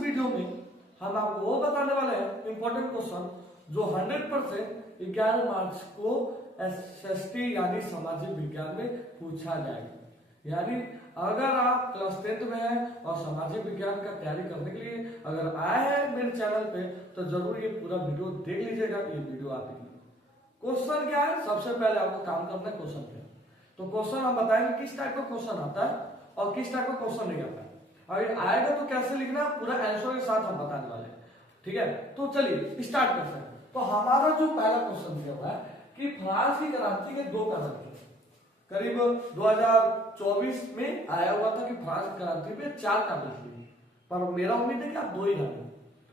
Video में हम आपको वो बताने वाले हैं इंपॉर्टेंट क्वेश्चन जो 100% 11 मार्च को एसएसटी यानी सामाजिक विज्ञान में पूछा जाएगा। यानी अगर आप क्लास 10th में हैं और सामाजिक विज्ञान का तैयारी करने के लिए अगर आए हैं मेरे चैनल पे तो जरूर ये पूरा वीडियो देख लीजिएगा। ये वीडियो आपके लिए क्वेश्चन क्या है, सबसे पहले आपको काम करना है क्वेश्चन पे। तो क्वेश्चन हम बताएंगे किस टाइप का क्वेश्चन आता है और किस टाइप का क्वेश्चन नहीं आता है। अगर आएगा तो कैसे लिखना पूरा आंसर के साथ हम बताने वाले हैं। ठीक है, तो चलिए स्टार्ट करते हैं। तो हमारा जो पहला क्वेश्चन दिया हुआ है कि फ्रांस की क्रांति के दो कारण थे। करीब 2024 में आया हुआ था कि फ्रांस की क्रांति पे 4 कारण थे, पर मेरा उम्मीद है कि आप 2 ही डालें।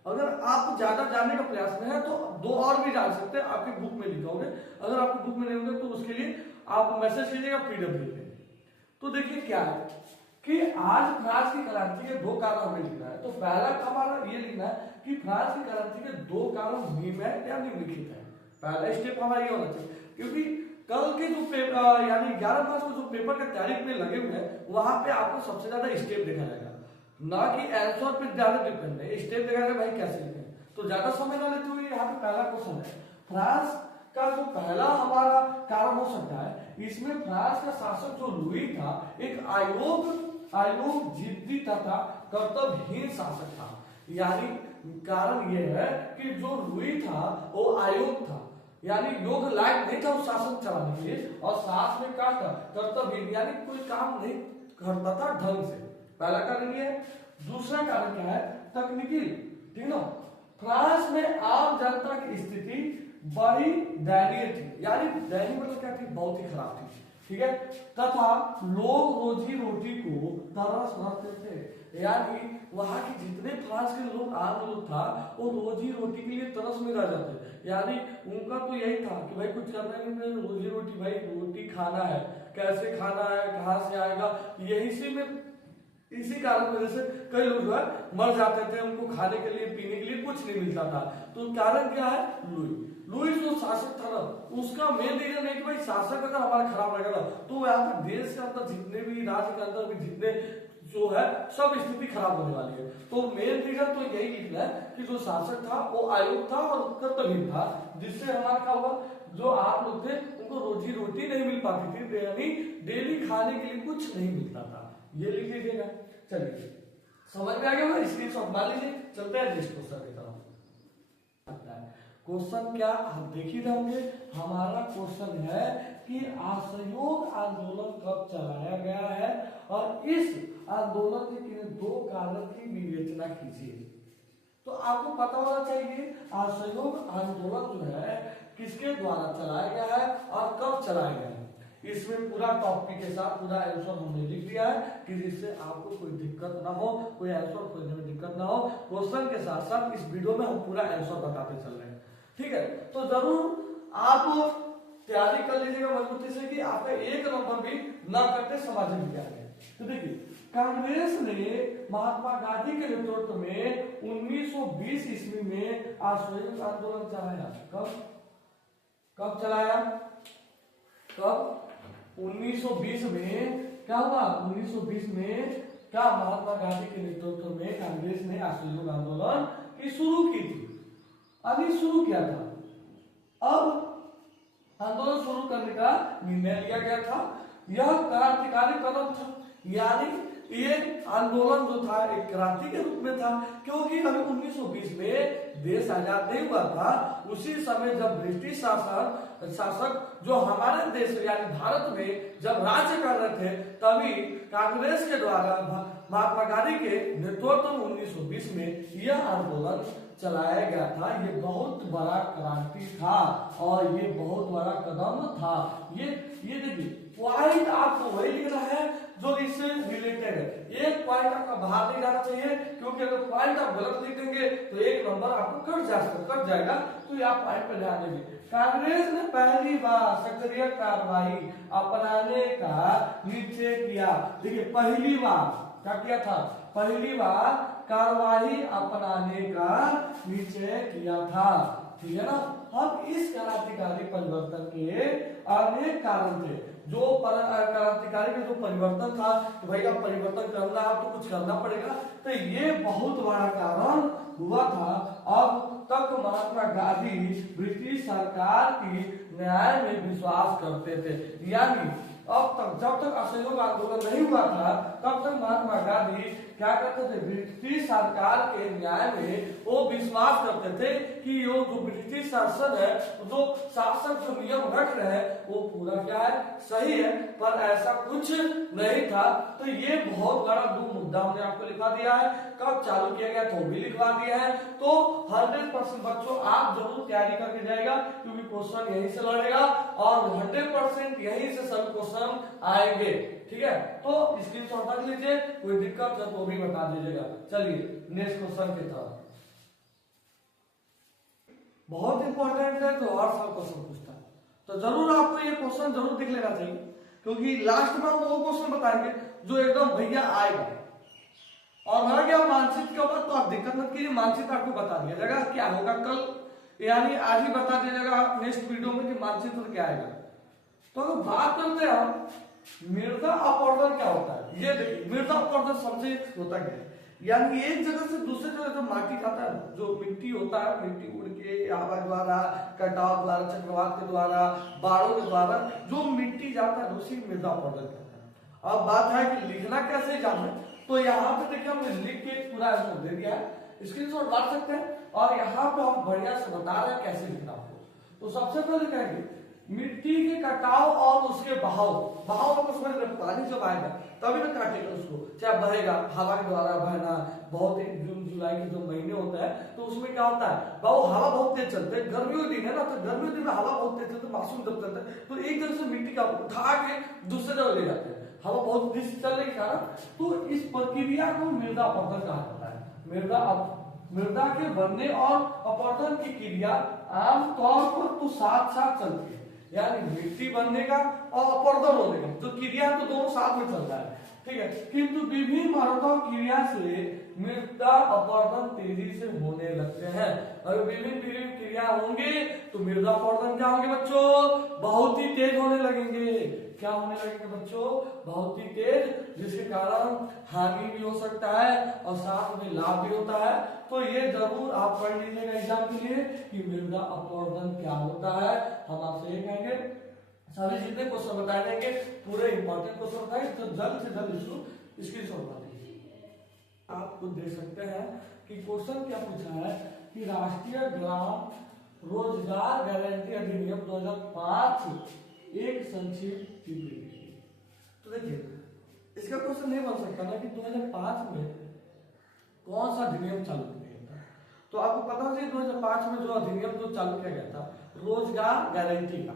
अगर आप ज्यादा जानने का प्रयास में है तो 2 और भी डाल सकते हैं, आपकी बुक में लिखा होगा। अगर आपकी बुक में नहीं होगा तो उसके लिए आप मैसेज कीजिएगा, पीडीएफ लिखेंगे। तो देखिए क्या है कि आज फ्रांस की क्रांति के 2 कारण हमें लिखना है। तो पहला हमारा ये लिखना है कि फ्रांस की क्रांति के 2 कारण निम्न या निम्नलिखित है। पहला स्टेप हमारा ये होना चाहिए, क्योंकि कल के जो पेपर यानी 11 मार्च को जो पेपर का तैयारी में लगे हुए हैं वहां पे आपको सबसे ज्यादा स्टेप देखा जाएगा, ना कि आंसर पे ज्यादा डिपेंड है। स्टेप देखा जाएगा भाई कैसे लिखे। तो ज्यादा समय ना लेते हुए यहाँ पे पहला क्वेश्चन है फ्रांस का जो पहला हमारा कारण हो सकता है, इसमें फ्रांस का शासक जो लुई था एक आयोग जिद्दी तथा कर्तव्यहीन शासक था। यानी कारण यह है कि जो लुई था वो आयोग था, यानी योग लायक नहीं था उस शासन चलाने के लिए, और साथ में क्या था कर्तव्यहीन, यानी कोई काम नहीं करता था ढंग से। पहला कारण ये है। दूसरा कारण क्या है, तकनीकी। ठीक ना, फ्रांस में आम जनता की स्थिति बड़ी दयनीय थी, यानी दयनीय मतलब क्या थी, बहुत ही खराब थी। ठीक है, तथा लोग रोजी रोटी को तरस भरते थे। यानी वहां के जितने फ्रांस के लोग आम लोग था वो रोजी रोटी के लिए तरस में रह जाते। यानी उनका तो यही था कि भाई कुछ करना नहीं, रोजी रोटी, भाई रोटी खाना है, कैसे खाना है, कहाँ से आएगा, यही से में इसी कारण वजह से कई लोग जो है मर जाते थे, उनको खाने के लिए पीने के लिए कुछ नहीं मिलता था। तो कारण क्या है, लुई जो शासक था ना उसका मेन रीजन है कि भाई शासक अगर हमारा खराब रहेगा ना तो यहाँ पर देश के अंदर जितने भी राज्य के अंदर भी जितने जो है सब स्थिति खराब होने वाली है। तो मेन रीजन तो यही लिखना है कि जो शासक था वो आयोग था और कर्तव्यहीन था, जिससे हमारा क्या हुआ, जो आप लोग थे उनको रोजी रोटी नहीं मिल पाती थी, यानी डेली खाने के लिए कुछ नहीं मिलता था। ये लिख लीजिएगा। चलिए समझ में आ गया, स्क्रीनशॉट मान लीजिए। चलते हैं नेक्स्ट क्वेश्चन की तरफ। क्वेश्चन क्या आप देख ही रहोगे। हमारा क्वेश्चन है कि असहयोग आंदोलन कब चलाया गया है और इस आंदोलन के किन 2 कारण की विवेचना कीजिए। तो आपको पता होना चाहिए असहयोग आंदोलन जो है किसके द्वारा चलाया गया है और कब चलाया गया है। इसमें पूरा टॉपिक के साथ पूरा आंसर हमने लिख दिया है कि जिससे आपको कोई दिक्कत ना हो, कोई आंसर खोजने में दिक्कत ना हो। क्वेश्चन के साथ साथ इस वीडियो में हम पूरा आंसर बताते चल रहे हैं। ठीक है, तो जरूर आप तैयारी कर लीजिएगा मजबूती से कि आपका 1 नंबर भी ना कटे सामाजिक विज्ञान में। तो देखिए कांग्रेस ने महात्मा गांधी के नेतृत्व में 1920 ईस्वी में असहयोग आंदोलन चलाया। कब चलाया, कब 1920 में क्या हुआ, 1920 में क्या महात्मा गांधी के नेतृत्व में कांग्रेस ने असहयोग आंदोलन की शुरू की थी। अभी शुरू किया था, अब आंदोलन शुरू करने का निर्णय लिया गया था। यह क्रांतिकारी कदम था, यानी ये आंदोलन जो था एक क्रांति के रूप में था, क्योंकि अभी 1920 में देश आजाद नहीं हुआ था। उसी समय जब ब्रिटिश शासक जो हमारे देश यानी भारत में जब राज्य कर रहे थे, तभी कांग्रेस के द्वारा महात्मा गांधी के नेतृत्व में 1920 में यह आंदोलन चलाया गया था। ये बहुत बड़ा क्रांति था और ये बहुत बड़ा कदम था। ये देखिए पॉइंट आपको वही लिखना है जो इससे रिलेटेड है। एक पॉइंट आपका बाहर नहीं जाना चाहिए, क्योंकि अगर पॉइंट आप गलत लिख देंगे तो 1 नंबर आपको कट जाएगा। तो आप पॉइंट पर ध्यान देंगे। कांग्रेस ने पहली बार सक्रिय कार्रवाई अपनाने का निश्चय किया। देखिए पहली बार क्या किया था, पहली बार कार्रवाई अपनाने का निश्चय किया था। ठीक है ना। अब इस क्रांतिकारी परिवर्तन के अनेक कारण थे। जो क्रांतिकारी का जो परिवर्तन था कि भाई अब परिवर्तन करना है तो कुछ करना पड़ेगा, तो ये बहुत बड़ा कारण हुआ था। अब तक महात्मा गांधी ब्रिटिश सरकार की न्याय में विश्वास करते थे, यानी अब तक जब तक असहयोग आंदोलन नहीं हुआ था तब तक महात्मा गांधी क्या करते थे, ब्रिटिश सरकार के न्याय में वो विश्वास करते थे कि ये जो ब्रिटिश शासन है, जो शासक जो नियम रख रहे हैं वो पूरा क्या है, सही है। पर ऐसा कुछ नहीं था। तो ये बहुत बड़ा दो मुद्दा हमने आपको लिखा दिया है, कब चालू किया गया तो भी लिखवा दिया है। तो 100% बच्चों आप जरूर तैयारी करके जाएगा, क्योंकि क्वेश्चन यहीं से लड़ेगा और 100% यहीं से सब क्वेश्चन आएंगे, ठीक है। तो स्क्रीनशॉट रख लीजिए, कोई दिक्कत है तो भी बता दीजिएगा। चलिए नेक्स्ट क्वेश्चन की तरफ, बहुत इंपॉर्टेंट है तो हर साल क्वेश्चन पूछता है, तो जरूर आपको ये क्वेश्चन जरूर देख लेना चाहिए, क्योंकि लास्ट में हम वो क्वेश्चन बताएंगे जो एकदम भैया आएगा। और रह गया मानचित्र के ऊपर, तो आप दिक्कत मत कीजिए, मानचित्र आपको बता दिया जाएगा क्या होगा कल, यानी आज ही बता दिया जाएगा नेक्स्ट वीडियो में कि मानचित्र क्या आएगा। तो अगर बात करते हैं हम मृदा अपवर्तन क्या होता है, ये देखिए मृदा अपवर्तन समझे होता क्या है, यानी एक जगह से दूसरे जगह जो माटी जाता है, जो मिट्टी होता है, मिट्टी उड़ के हवा द्वारा, कटाव द्वारा, चक्रवात के द्वारा, बाढ़ों के द्वारा जो मिट्टी जाता है उसी मृदा अपवर्तन कहते हैं। अब बात है कि लिखना कैसे जाने, तो यहाँ पे देखिए हमने लिख के पूरा आंसर दे दिया है, स्क्रीनशॉट डाल सकते हैं और यहाँ पे हम बढ़िया से बता रहे हैं कैसे लिखना आपको। तो सबसे पहले कहेंगे मिट्टी के कटाव और उसके बहाव, बहाव को समझ रहे, पानी जब आएगा तभी ना काटेगा उसको, चाहे बहेगा, हवा के द्वारा बहना, बहुत ही जून जुलाई के जो महीने होता है तो उसमें क्या होता है, हवा बहुत तेज चलते हैं, गर्मियों के दिन है ना, तो गर्मियों के दिन में हवा बहुत तेज चलते, मासूम जब चलता है तो एक जगह से मिट्टी का उठा के दूसरे जगह ले जाते हैं, हवा बहुत तेज चलने के कारण। तो इस प्रक्रिया को मृदा अपवर्तन कहा जाता है। मृदा के बनने और अपवर्तन की क्रिया आमतौर पर तो साथ साथ चलती है, यानी मिट्टी बनने का और अपवर्तन होने का जो क्रिया तो दोनों साथ में चलता है, ठीक है। किंतु विभिन्न मृदा क्रिया से मृदा अपवर्तन तेजी से होने लगते हैं। अगर विभिन्न क्रिया होंगे तो मृदा अपवर्तन क्या होंगे बच्चों, बहुत ही तेज होने लगेंगे। क्या होने लगेंगे बच्चों, बहुत ही तेज, जिसके कारण हानि भी हो सकता है और साथ में लाभ भी होता है। तो ये जरूर आप पढ़ लीजिएगा एग्जाम के लिए कि मृदा अपवर्तन क्या होता है। हम आपसे ये कहेंगे सारे जितने क्वेश्चन बताए जाएंगे पूरे इंपॉर्टेंट क्वेश्चन बताए, तो जल्द से जल्द इसको स्क्रीनशॉट बना लीजिए। आप खुद देख सकते हैं कि क्वेश्चन क्या पूछा है कि राष्ट्रीय ग्राम रोजगार गारंटी अधिनियम 2005 एक संक्षिप्त टिप्पणी। तो देखिए इसका क्वेश्चन नहीं बन सकता ना कि 2005 में कौन सा अधिनियम चालू किया गया था। तो आपको पता है 2005 में जो अधिनियम जो चालू किया गया था रोजगार गारंटी का,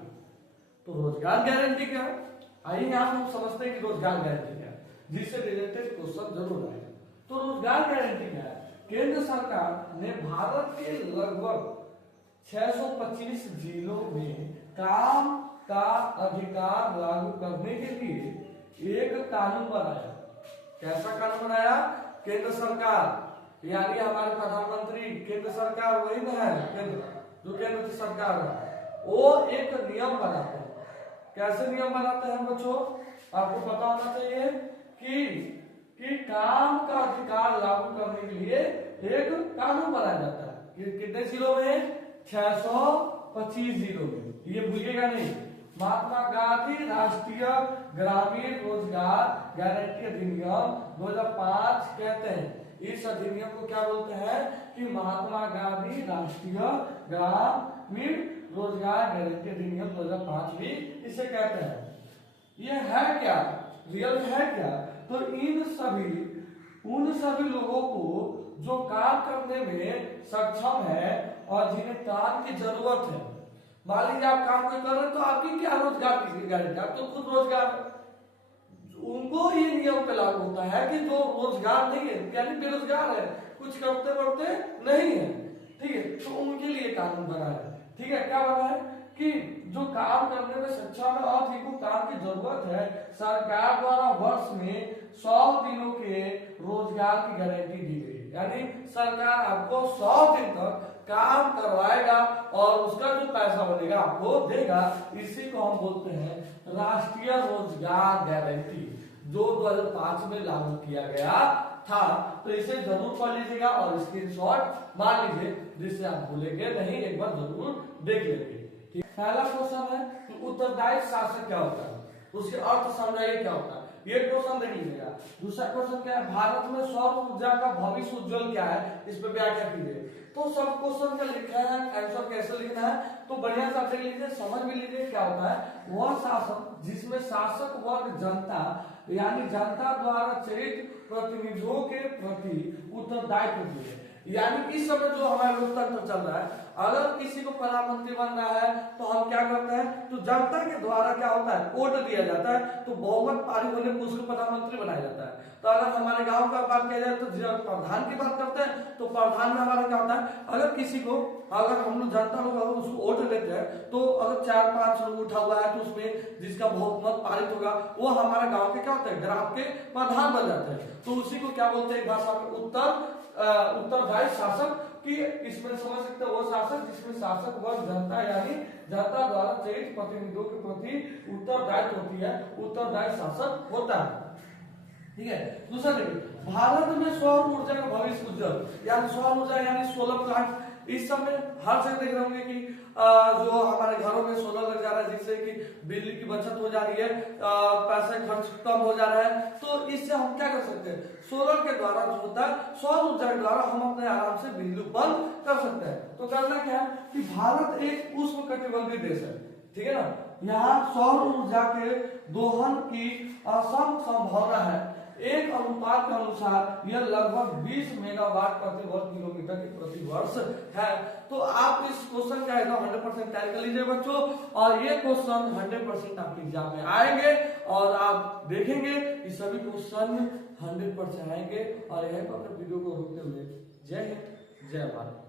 तो रोजगार गारंटी क्या है, आइए यहाँ हम समझते हैं कि रोजगार गारंटी क्या है, जिससे रिलेटेड क्वेश्चन जरूर आएगा। तो रोजगार गारंटी क्या है, केंद्र सरकार ने भारत के लगभग 625 जिलों में काम का अधिकार लागू करने के लिए एक कानून बनाया। कैसा कानून बनाया, केंद्र सरकार यानी हमारे प्रधानमंत्री, केंद्र सरकार वही ना है, जो केंद्र की सरकार है, वो एक नियम बनाते हैं। कैसे नियम बनाते हैं बच्चों, आपको पता होना चाहिए कि काम का अधिकार लागू करने के लिए एक कानून बनाया जाता है। कितने जिलों में, 625 जिलों में, ये भूलिएगा नहीं। महात्मा गांधी राष्ट्रीय ग्रामीण रोजगार गारंटी अधिनियम 2005 कहते हैं। इस अधिनियम को क्या बोलते हैं कि महात्मा गांधी राष्ट्रीय ग्रामीण रोजगार गारंटी अधिनियम 2005 भी इसे कहते हैं। ये है क्या, रियल है क्या, तो उन सभी लोगों को जो काम करने में सक्षम है और जिन्हें काम की जरूरत है। मान लीजिए आप काम कोई कर रहे हैं तो आपकी क्या रोजगार की गारंटी, आप तो खुद रोजगार, उनको ये नियम पे लागू होता है कि जो रोजगार नहीं है यानी बेरोजगार है, कुछ करते करते नहीं है, ठीक है, तो उनके लिए कानून बना है। ठीक है, क्या बना है कि जो काम करने में सक्षम है और जिनको काम की जरूरत है, सरकार द्वारा वर्ष में 100 दिनों के रोजगार की गारंटी दी गई। यानी सरकार आपको 100 दिन तक काम करवाएगा और उसका जो पैसा बनेगा आपको देगा, इसी को हम बोलते हैं राष्ट्रीय रोजगार गारंटी, जो 2005 में लागू किया गया था। तो इसे जरूर पढ़ लीजिएगा और स्क्रीनशॉट मार लीजिए, जिससे आप भूलेंगे नहीं, एक बार जरूर देख लेंगे। पहला क्वेश्चन है कि उत्तरदायी शासक क्या होता है, उसके अर्थ समझाइए क्या होता है, ये क्वेश्चन देख लीजिएगा। दूसरा क्वेश्चन क्या है, भारत में सौर ऊर्जा का भविष्य उज्जवल क्या है, इस पर व्याख्या कीजिए। तो सब क्वेश्चन का लिखा है, आंसर कैसे लिखना है तो बढ़िया से देख लीजिए, समझ भी लीजिए क्या होता है। वह शासन जिसमें शासक वर्ग जनता यानी जनता द्वारा चयनित प्रतिनिधियों के प्रति उत्तरदायित्व दिए, यानी इस समय जो हमारा लोकतंत्र चल रहा है, अगर किसी को प्रधानमंत्री बनना है तो हम क्या करते हैं, तो जनता के द्वारा क्या होता है, वोट दिया जाता है, तो बहुमत पारित होने पर उसको प्रधानमंत्री बनाया जाता है। तो अगर हमारे गांव का बात किया जाए तो प्रधान की बात करते हैं, तो प्रधान में हमारा क्या होता है, अगर किसी को, अगर हम लोग जनता लोग अगर उसको वोट देते हैं, तो अगर 4-5 लोग उठा हुआ है तो उसमें जिसका बहुमत पारित होगा वो हमारा गाँव के क्या होता है, ग्राम के प्रधान बन जाते हैं। तो उसी को क्या बोलते हैं भाषा में, उत्तरदायी शासक की। इसमें समझ सकते हैं वो शासक जिसमें शासक वर्ग जनता यानी जनता द्वारा चयनित प्रतिनिधियों के प्रति उत्तरदायित्व होती है, उत्तरदायी शासक होता है। ठीक है। दूसरा देखिए, भारत में सौर ऊर्जा का भविष्य उज्जवल, यानी सौर ऊर्जा यानी सोलर प्लांट। इस समय हर जगह देख रहे होंगे कि जो हमारे घरों में सोलर लग जा रहा है, जिससे कि बिजली की बचत हो जा रही है, पैसे खर्च कम हो जा रहा है। तो इससे हम क्या कर सकते हैं, सोलर के द्वारा जो होता है, सौर ऊर्जा के द्वारा हम अपने आराम से बिजली उत्पन्न कर सकते हैं। तो करना क्या है कि भारत एक उष्णकटिबंधीय देश है, ठीक है ना, यहाँ सौर ऊर्जा के दोहन की असम संभावना है। एक अनुपात के अनुसार यह लगभग 20 मेगावाट प्रति वर्ग किलोमीटर की प्रति वर्ष है। तो आप इस क्वेश्चन का एकदम 100% तैयारी कर लीजिए बच्चों, और ये क्वेश्चन 100% आपके एग्जाम में आएंगे और आप देखेंगे कि सभी क्वेश्चन 100% आएंगे। और यहीं पर अपने वीडियो को रोकते हुए जय हिंद जय भारत।